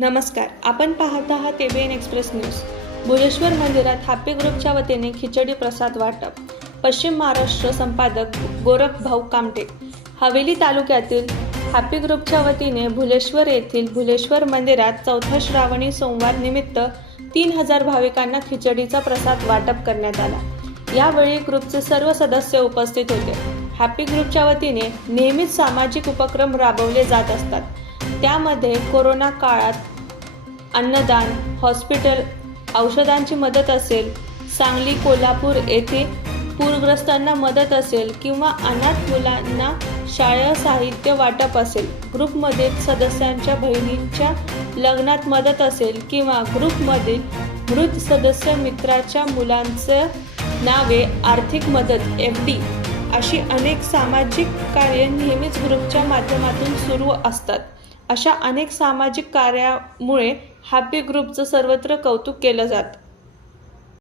नमस्कार. आपण पाहत आहात एबीएन एक्सप्रेस न्यूज भुलेश्वर मंदिरात हॅपी ग्रुपच्या वतीने खिचडी प्रसाद वाटप. पश्चिम महाराष्ट्र संपादक गोरख भाऊ कामटे. हवेली तालुक्यातील हॅपी ग्रुपच्या वतीने भुलेश्वर येथील भुलेश्वर मंदिरात चौथा श्रावणी सोमवार निमित्त तीन हजार भाविकांना खिचडीचा प्रसाद वाटप करण्यात आला. यावेळी ग्रुपचे सर्व सदस्य उपस्थित होते. हॅपी ग्रुपच्या वतीने नेहमीच सामाजिक उपक्रम राबवले जात असतात. त्यामध्ये कोरोना काळात अन्नदान हॉस्पिटल औषधांची मदत असेल सांगली कोल्हापूर येथे पूरग्रस्तांना मदत असेल किंवा अनाथ मुलांना शाळा साहित्य वाटप असेल ग्रुपमधील सदस्यांच्या बहिणींच्या लग्नात मदत असेल किंवा ग्रुपमधील मृत सदस्य मित्राच्या मुलांचे नावे आर्थिक मदत एफ डी अशी अनेक सामाजिक कार्ये नेहमीच ग्रुपच्या माध्यमातून सुरू असतात. अशा अनेक सामाजिक कार्यामुळे हॅपी ग्रुपचं सर्वत्र कौतुक केलं जातं.